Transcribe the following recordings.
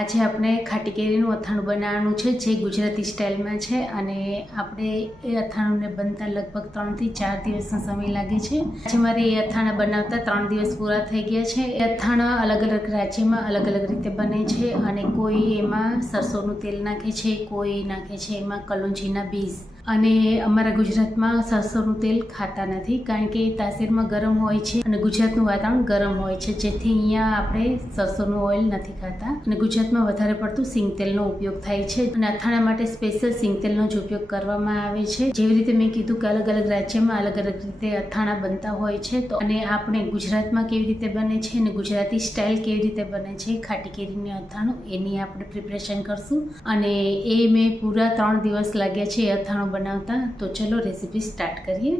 આજે આપણે ખાટી કેરીનું અથાણું બનાવવાનું છે, જે ગુજરાતી સ્ટાઇલમાં છે અને આપણે એ અથાણુંને બનતા લગભગ ત્રણથી ચાર દિવસનો સમય લાગે છે. આજે મારે એ અથાણા બનાવતા ત્રણ દિવસ પૂરા થઈ ગયા છે. એ અથાણા અલગ અલગ રાજ્યમાં અલગ અલગ રીતે બને છે અને કોઈ એમાં સરસોનું તેલ નાખે છે, કોઈ નાખે છે એમાં કલોંજીના બીજ અને અમારા ગુજરાતમાં સરસોનું તેલ ખાતા નથી, કારણ કે તાસીરમાં ગરમ હોય છે અને ગુજરાતનું વાતાવરણ ગરમ હોય છે. જેથી અહીંયા આપણે સરસોનું ઓઇલ નથી ખાતા. અને ગુજરાતમાં વધારે પડતું સિંગ તેલનો ઉપયોગ થાય છે. અને અથાણા માટે સ્પેશિયલ સિંગ તેલનો જ ઉપયોગ કરવામાં આવે છે. જેવી રીતે મેં કીધું કે અલગ અલગ રાજ્યમાં અલગ અલગ રીતે અથાણા બનતા હોય છે, તો અને આપણે ગુજરાતમાં કેવી રીતે બને છે અને ગુજરાતી સ્ટાઇલ કેવી રીતે બને છે, ખાટી કેરીની અથાણું એની આપણે પ્રિપરેશન કરશું. અને એ મેં પૂરા ત્રણ દિવસ લાગ્યા છે એ અથાણું બનાવતા, તો ચલો રેસીપી સ્ટાર્ટ કરીએ.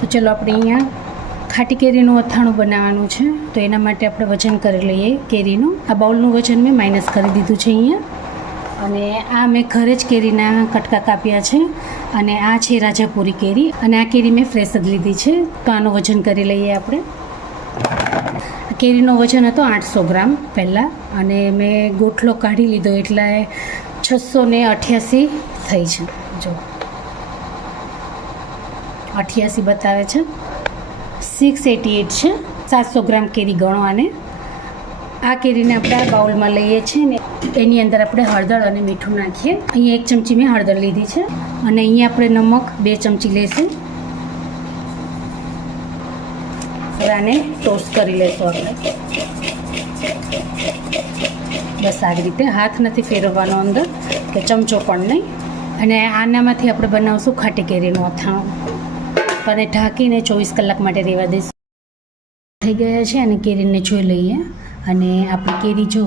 તો ચલો આપણે અહીંયા ખાટી કેરીનું અથાણું બનાવવાનું છે. તો એના માટે આપણે વજન કરી લઈએ કેરીનું. આ બાઉલનું વજન મેં માઇનસ કરી દીધું છે અહીંયા. અને આ મેં ઘરે જ કેરીના કટકા કાપ્યા છે. અને આ છે રાજાપુરી કેરી. અને આ કેરી મેં ફ્રેશ જ લીધી છે. તો આનું વજન કરી લઈએ આપણે. કેરીનો વજન હતો આઠસો ગ્રામ પહેલાં. અને મેં ગોઠલો કાઢી લીધો, એટલે છસો ને અઠ્યાસી થઈ છે. જો. અઠ્યાસી બતાવે છે. સિક્સ એટી એટ છે. સાતસો ગ્રામ કેરી ગણો આને. આ કેરીને આપણે આ બાઉલમાં લઈએ છીએ ને એની અંદર આપણે હળદર અને મીઠું નાખીએ. અહીંયા એક ચમચી મેં હળદર લીધી છે અને અહીંયા આપણે નમક બે ચમચી લઈશું આને ટોસ્ટ કરી લઈશું આપણે. બસ આવી રીતે હાથ નથી ફેરવવાનો અંદર, કે ચમચો પણ નહીં. અને આનામાંથી આપણે બનાવશું ખાટી કેરીનું અથાણું. અને ઢાંકીને ચોવીસ કલાક માટે રહેવા દઈશું. થઈ ગયા છે અને કેરીને જોઈ લઈએ. અને આપણી કેરી જો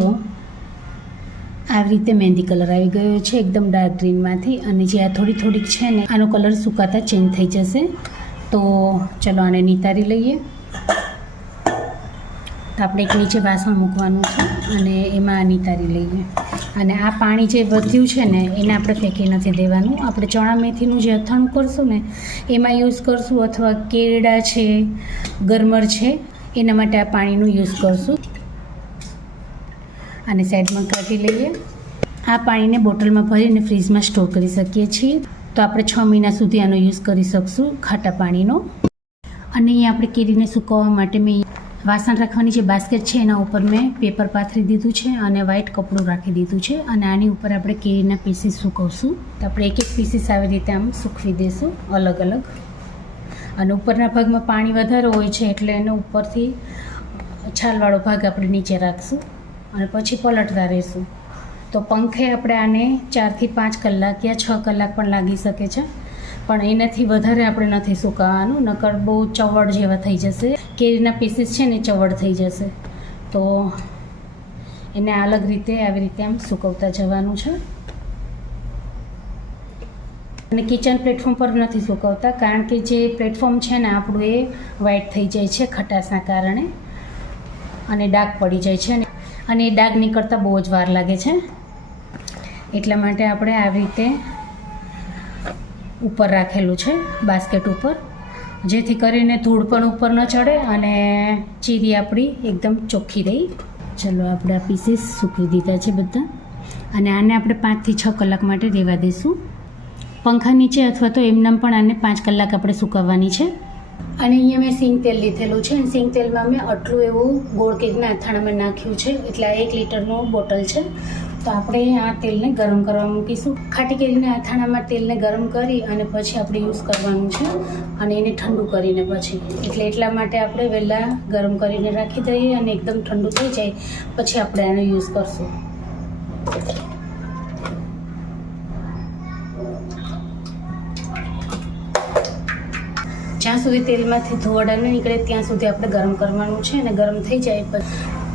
આવી રીતે મહેંદી કલર આવી ગયો છે, એકદમ ડાર્ક ગ્રીનમાંથી. અને જે આ થોડી થોડીક છે ને, આનો કલર સુકાતા ચેન્જ થઈ જશે. તો ચલો આને નિતારી લઈએ. તો આપણે એક નીચે વાસણ મૂકવાનું છે અને એમાં નિતારી લઈએ. અને આ પાણી જે વધ્યું છે ને, એને આપણે ફેંકી નથી દેવાનું. આપણે ચણા મેથીનું જે અથાણું કરશું ને, એમાં યુઝ કરશું અથવા કેરડા છે, ગરમર છે, એના માટે આ પાણીનું યુઝ કરશું. અને સાઈડમાં કાઢી લઈએ. આ પાણીને બોટલમાં ભરીને ફ્રીજમાં સ્ટોર કરી શકીએ છીએ. તો આપણે છ મહિના સુધી આનો યુઝ કરી શકશું ખાટા પાણીનો. અને અહીંયા આપણે કેરીને સુકવવા માટે મેં વાસણ રાખવાની જે બાસ્કેટ છે, એના ઉપર મેં પેપર પાથરી દીધું છે અને વ્હાઈટ કપડું રાખી દીધું છે અને આની ઉપર આપણે કેરીના પીસીસ સૂકવશું. તો આપણે એક એક પીસીસ આવી રીતે આમ સૂકવી દઈશું અલગ અલગ. અને ઉપરના ભાગમાં પાણી વધારે હોય છે એટલે એને ઉપરથી છાલવાળો ભાગ આપણે નીચે રાખશું અને પછી પલટતા રહીશું. તો પંખે આપણે આને ચારથી પાંચ કલાક યા છ કલાક પણ લાગી શકે છે. પણ એનાથી વધારે આપણે નથી સુકાવવાનું નકર બહુ ચવડ જેવા થઈ જશે. કેરીના પીસીસ છે ને ચવડ થઈ જશે. તો એને અલગ રીતે આવી રીતે આમ સુકવતા જવાનું છે. અને કિચન પ્લેટફોર્મ પર નથી સુકવતા, કારણ કે જે પ્લેટફોર્મ છે ને આપણું એ વ્હાઈટ થઈ જાય છે ખટાશના કારણે. અને ડાઘ પડી જાય છે અને એ ડાઘ નીકળતા બહુ જ વાર લાગે છે. એટલા માટે આપણે આવી રીતે ઉપર રાખેલું છે, બાસ્કેટ ઉપર. જેથી કરીને ધૂળ પણ ઉપર ન ચડે અને ચીરી આપણી એકદમ ચોખ્ખી રહી. ચલો આપણે આ પીસીસ સૂકવી દીધા છે બધા. અને આને આપણે પાંચથી છ કલાક માટે રહેવા દઈશું પંખા નીચે અથવા તો એમનામ પણ આને પાંચ કલાક આપણે સુકાવવાની છે. અને અહીંયા મેં સિંગ તેલ લીધેલું છે. અને સિંગ તેલમાં મેં આટલું એવું ગોળ કેકના અથાણામાં નાખ્યું છે. એટલે એક લીટરનું બોટલ છે. તો આપણે આ તેલને ગરમ કરવા મૂકીશું. ખાટી કેરીના અથાણામાં તેલને ગરમ કરી અને પછી આપણે યુઝ કરવાનું છે અને એને ઠંડુ કરીને પછી. એટલે એટલા માટે આપણે વહેલા ગરમ કરીને રાખી દઈએ અને એકદમ ઠંડુ થઈ જાય પછી આપણે આનો યુઝ કરશું. જ્યાં સુધી તેલમાંથી ધોવાડા ન નીકળે ત્યાં સુધી આપણે ગરમ કરવાનું છે અને ગરમ થઈ જાય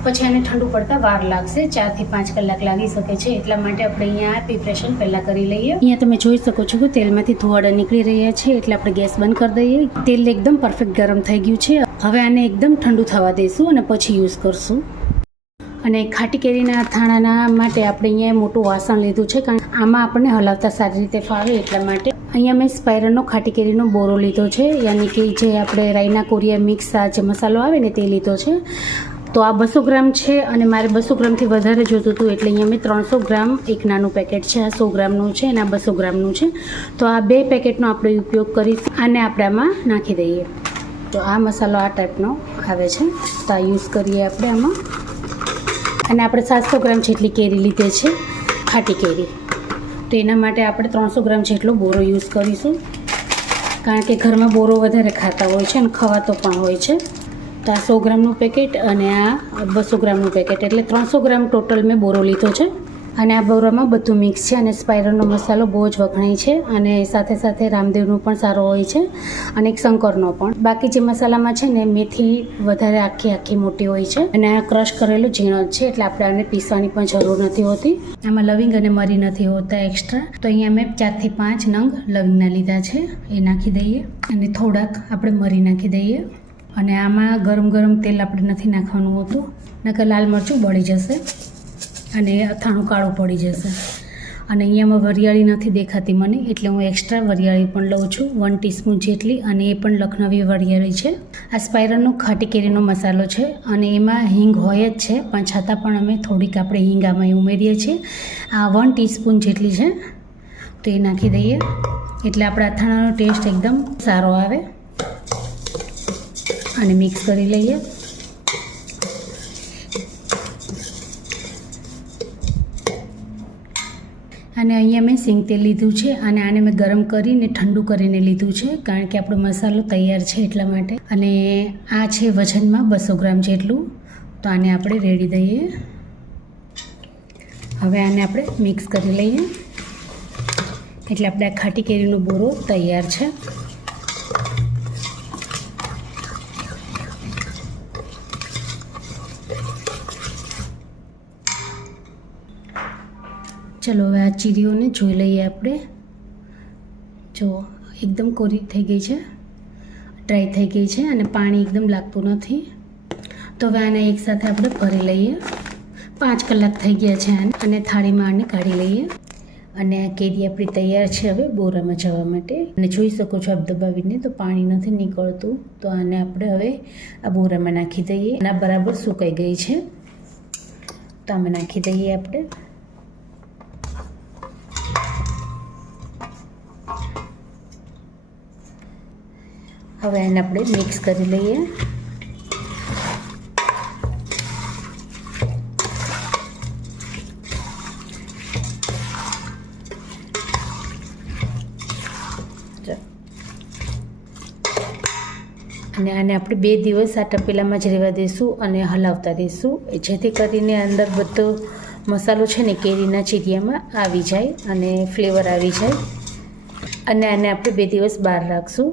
પછી એને ઠંડુ પડતા વાર લાગશે. ચારથી પાંચ કલાક લાગી શકે છે. એટલા માટે આપણે અહીંયા પ્રિપરેશન પહેલાં કરી લઈએ. અહીંયા તમે જોઈ શકો છો કે તેલમાંથી ધોવાડા નીકળી રહ્યા છે. એટલે આપણે ગેસ બંધ કરી દઈએ. તેલ એકદમ પરફેક્ટ ગરમ થઈ ગયું છે. હવે આને એકદમ ઠંડુ થવા દઈશું અને પછી યુઝ કરશું. અને ખાટી કેરીના અથાણાના માટે આપણે અહીંયા મોટું વાસણ લીધું છે કારણ આમાં આપણને હલાવતા સારી રીતે ફાવે એટલા માટે. અહીંયા મેં સ્પાયરનો ખાટી કેરીનો બોરો લીધો છે. યાની કે જે આપણે રાઈના કોરિયા મિક્સ આ જે મસાલો આવે ને તે લીધો છે. તો આ બસો ગ્રામ છે અને મારે બસો ગ્રામથી વધારે જોતું હતું એટલે અહીંયા મેં ત્રણસો ગ્રામ એક નાનું પેકેટ છે. આ સો ગ્રામનું છે અને આ બસો ગ્રામનું છે. તો આ બે પેકેટનો આપણે ઉપયોગ કરીશું. આને આપણે આમાં નાખી દઈએ. તો આ મસાલો આ ટાઈપનો આવે છે. તો આ યુઝ કરીએ આપણે આમાં. અને આપણે સાતસો ગ્રામ જેટલી કેરી લીધે છે, ખાટી કેરી. તો એના માટે આપણે ત્રણસો ગ્રામ જેટલો બોરો યુઝ કરીશું. કારણ કે ઘરમાં બોરો વધારે ખાતા હોય છે અને ખવાતો પણ હોય છે. તો આ સો ગ્રામનું પેકેટ અને આ બસો ગ્રામનું પેકેટ. એટલે ત્રણસો ગ્રામ ટોટલ મેં બોરો લીધો છે. અને આ બોરામાં બધું મિક્સ છે અને સ્પાઇરલનો મસાલો બહુ જ વખણાય છે અને સાથે સાથે રામદેવનું પણ સારો હોય છે અને એક શંકરનો પણ. બાકી જે મસાલામાં છે ને મેથી વધારે આખી આખી મોટી હોય છે અને આ ક્રશ કરેલું ઝીણો જ છે એટલે આપણે આને પીસવાની પણ જરૂર નથી હોતી. આમાં લવિંગ અને મરી નથી હોતા એક્સ્ટ્રા તો અહીંયા મેં ચારથી પાંચ નંગ લવિંગના લીધા છે. એ નાખી દઈએ અને થોડાક આપણે મરી નાખી દઈએ. અને આમાં ગરમ ગરમ તેલ આપણે નથી નાખવાનું હોતું. નકર લાલ મરચું બળી જશે અને અથાણું કાળું પડી જશે. અને અહીંયામાં વરિયાળી નથી દેખાતી મને, એટલે હું એક્સ્ટ્રા વરિયાળી પણ લઉં છું વન ટીસ્પૂન જેટલી, અને એ પણ લખનવી વરિયાળી છે. આ સ્પાઇરલનો ખાટી કેરીનો મસાલો છે, અને એમાં હિંગ હોય જ છે, પણ છતાં પણ અમે થોડીક આપણે હિંગ આમાં ઉમેરીએ છીએ. આ વન ટીસ્પૂન જેટલી છે, તો એ નાખી દઈએ. એટલે આપણા અથાણાનો ટેસ્ટ એકદમ સારો આવે. અને મિક્સ કરી લઈએ. અને અહીંયા મેં સિંગ તેલ લીધું છે અને આને મેં ગરમ કરીને ઠંડુ કરીને લીધું છે, કારણ કે આપણો મસાલો તૈયાર છે એટલા માટે. અને આ છે વજનમાં બસો ગ્રામ જેટલું. તો આને આપણે રેડી દઈએ. હવે આને આપણે મિક્સ કરી લઈએ. એટલે આપણે આ ખાટી કેરીનો બોરો તૈયાર છે. ચલો હવે આ ચીરીઓને જોઈ લઈએ આપણે. જો એકદમ કોરી થઈ ગઈ છે, ડ્રાય થઈ ગઈ છે અને પાણી એકદમ લાગતું નથી. તો હવે આને એકસાથે આપણે ભરી લઈએ. પાંચ કલાક થઈ ગયા છે અને થાળીમાં આને કાઢી લઈએ. અને આ કેરી આપણી તૈયાર છે હવે બોરામાં જવા માટે. અને જોઈ શકો છો આપ દબાવીને તો પાણી નથી નીકળતું. તો આને આપણે હવે આ બોરામાં નાખી દઈએ. અને બરાબર સુકાઈ ગઈ છે. તો આમાં નાખી દઈએ આપણે. હવે એને આપણે મિક્સ કરી લઈએ. અને આને આપણે બે દિવસ આ તપેલામાં જ રહેવા દઈશું અને હલાવતા દઈશું જેથી કરીને અંદર બધો મસાલો છે ને કેરીના ચીરિયામાં આવી જાય અને ફ્લેવર આવી જાય. અને આને આપણે બે દિવસ બહાર રાખશું.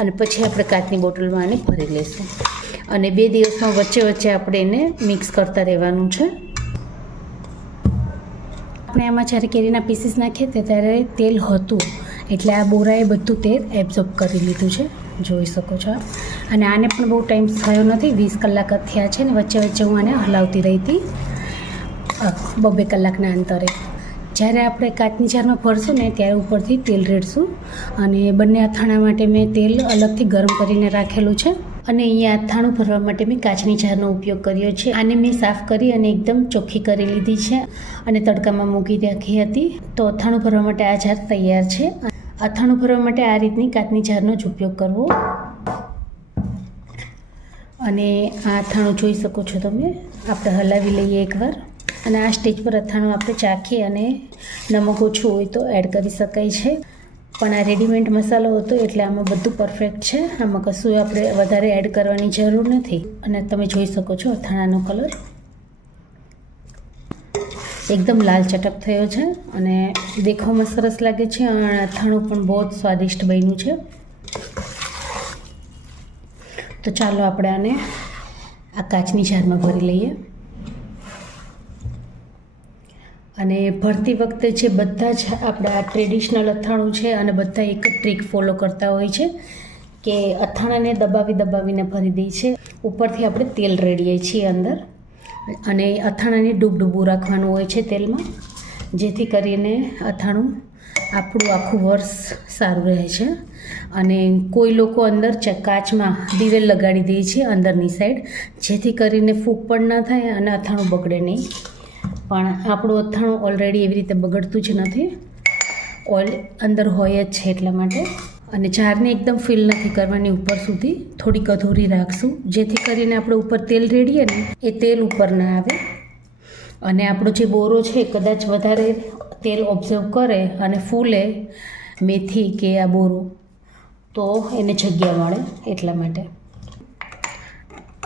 અને પછી આપણે કાચની બોટલમાં આને ભરી લઈશું. અને બે દિવસમાં વચ્ચે વચ્ચે આપણે એને મિક્સ કરતા રહેવાનું છે. આપણે આમાં જ્યારે કેરીના પીસીસ નાખીએ તે ત્યારે તેલ હતું. એટલે આ બોરાએ બધું તેલ એબ્ઝોર્બ કરી લીધું છે. જોઈ શકો છો અને આને પણ બહુ ટાઈમ થયો નથી. વીસ કલાક જ થયા છે ને વચ્ચે વચ્ચે હું આને હલાવતી રહી હતી. બબે કલાકના અંતરે. જ્યારે આપણે કાચની જારમાં ભરશું ને ત્યારે ઉપરથી તેલ રેડશું અને બંને અથાણા માટે મેં તેલ અલગથી ગરમ કરીને રાખેલું છે અને અહીંયા અથાણું ભરવા માટે મેં કાચની જારનો ઉપયોગ કર્યો છે. આને મેં સાફ કરી અને એકદમ ચોખ્ખી કરી લીધી છે અને તડકામાં મૂકી રાખી હતી. તો અથાણું ભરવા માટે આ જાર તૈયાર છે. અથાણું ભરવા માટે આ રીતની કાચની જારનો જ ઉપયોગ કરવો. અને આ અથાણું જોઈ શકો છો તમે. આપણે હલાવી લઈએ એકવાર. અને આ સ્ટેજ પર અથાણું આપણે ચાખી અને નમક ઓછું હોય તો એડ કરી શકાય છે. પણ આ રેડીમેડ મસાલો હતો એટલે આમાં બધું પરફેક્ટ છે. આમાં કશું આપણે વધારે એડ કરવાની જરૂર નથી. અને તમે જોઈ શકો છો અથાણાનો કલર એકદમ લાલ ચટક થયો છે અને દેખાવમાં સરસ લાગે છે અને અથાણું પણ બહુ જ સ્વાદિષ્ટ બન્યું છે. તો ચાલો આપણે આને આ કાચની જારમાં ભરી લઈએ. અને ભરતી વખતે જે બધા જ આપણા ટ્રેડિશનલ અથાણું છે અને બધા એક ટ્રીક ફોલો કરતા હોય છે કે અથાણાને દબાવી દબાવીને ભરી દઈએ છે. ઉપરથી આપણે તેલ રેડીએ છીએ અંદર અને અથાણાને ડૂબડૂબું રાખવાનું હોય છે તેલમાં, જેથી કરીને અથાણું આપણું આખું વર્ષ સારું રહે છે. અને કોઈ લોકો અંદર કાચમાં દિવેલ લગાડી દે છે અંદરની સાઈડ જેથી કરીને ફૂગ પણ ના થાય અને અથાણું બગડે નહીં. પણ આપણું અથાણું ઓલરેડી એવી રીતે બગડતું જ નથી. ઓઇલ અંદર હોય જ છે એટલા માટે. અને જારને એકદમ ફિલ નથી કરવાની ઉપર સુધી. થોડીક અધૂરી રાખશું. જેથી કરીને આપણે ઉપર તેલ રેડીએ ને, એ તેલ ઉપર ના આવે. અને આપણો જે બોરો છે કદાચ વધારે તેલ ઓબ્ઝર્વ કરે અને ફૂલે મેથી કે આ બોરો, તો એને જગ્યા મળે એટલા માટે.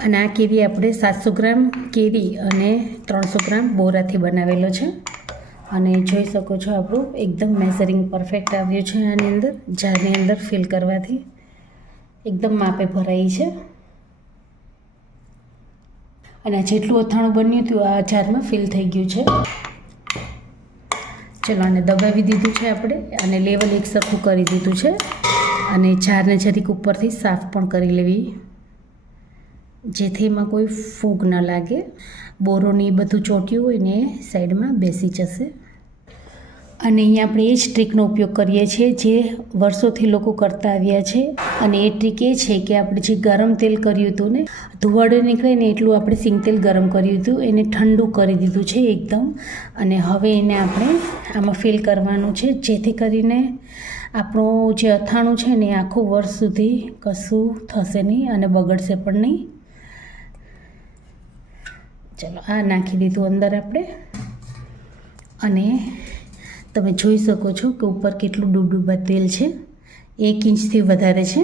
અને આ કેરી આપણે સાતસો ગ્રામ કેરી અને ત્રણસો ગ્રામ બોરાથી બનાવેલો છે. અને જોઈ શકો છો આપણું એકદમ મેઝરિંગ પરફેક્ટ આવ્યું છે આની અંદર. જારની અંદર ફિલ કરવાથી એકદમ માપે ભરાઈ છે. અને જેટલું અથાણું બન્યું હતું, આ જારમાં ફિલ થઈ ગયું છે. ચલો આને દબાવી દીધું છે આપણે. અને લેવલ એક સરખું કરી દીધું છે. અને જારને જરીક ઉપરથી સાફ પણ કરી લેવી. જેથી એમાં કોઈ ફૂગ ન લાગે. બોરોની બધું ચોટ્યું હોય ને સાઈડમાં બેસી જશે. અને અહીંયા આપણે એ જ ટ્રીકનો ઉપયોગ કરીએ છીએ જે વર્ષોથી લોકો કરતા આવ્યા છે. અને એ ટ્રીક એ છે કે આપણે જે ગરમ તેલ કર્યું હતું ને, ધુવાડો નીકળે ને એટલું આપણે સિંગ તેલ ગરમ કર્યું હતું, એને ઠંડુ કરી દીધું છે એકદમ. અને હવે એને આપણે આમાં ફિલ કરવાનું છે, જેથી કરીને આપણું જે અથાણું છે ને આખું વર્ષ સુધી કશું થશે નહીં અને બગડશે પણ નહીં. ચલો, આ નાખી દીધું અંદર આપણે. અને તમે જોઈ શકો છો કે ઉપર કેટલું ડૂબડૂબા તેલ છે. એક ઇંચથી વધારે છે.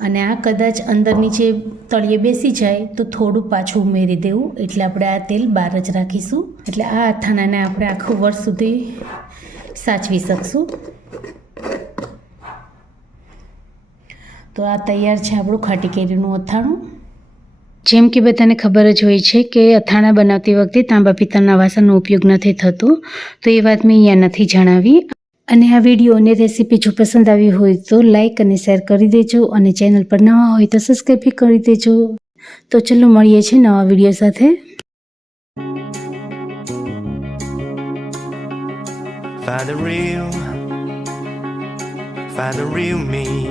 અને આ કદાચ અંદર નીચે તળિયે બેસી જાય તો થોડું પાછું ઉમેરી દેવું. એટલે આપણે આ તેલ બહાર જ રાખીશું. એટલે આ અથાણાને આપણે આખું વર્ષ સુધી સાચવી શકશું. તો આ તૈયાર છે આપણું ખાટી કેરીનું અથાણું. જેમ કે બધાને ખબર જ હોય છે કે અથાણા બનાવતી વખતે તાંબા પિત્તળના વાસણનો ઉપયોગ નથી થતો તો એ વાત મેં અહીંયા નથી જણાવી. અને આ વીડિયો અને રેસીપી જો પસંદ આવી હોય તો લાઈક અને શેર કરી દેજો અને ચેનલ પર નવા હોય તો સબસ્ક્રાઈબ કરી દેજો. તો ચલો મળીએ છીએ નવા વીડિયો સાથે. Find real, find real me.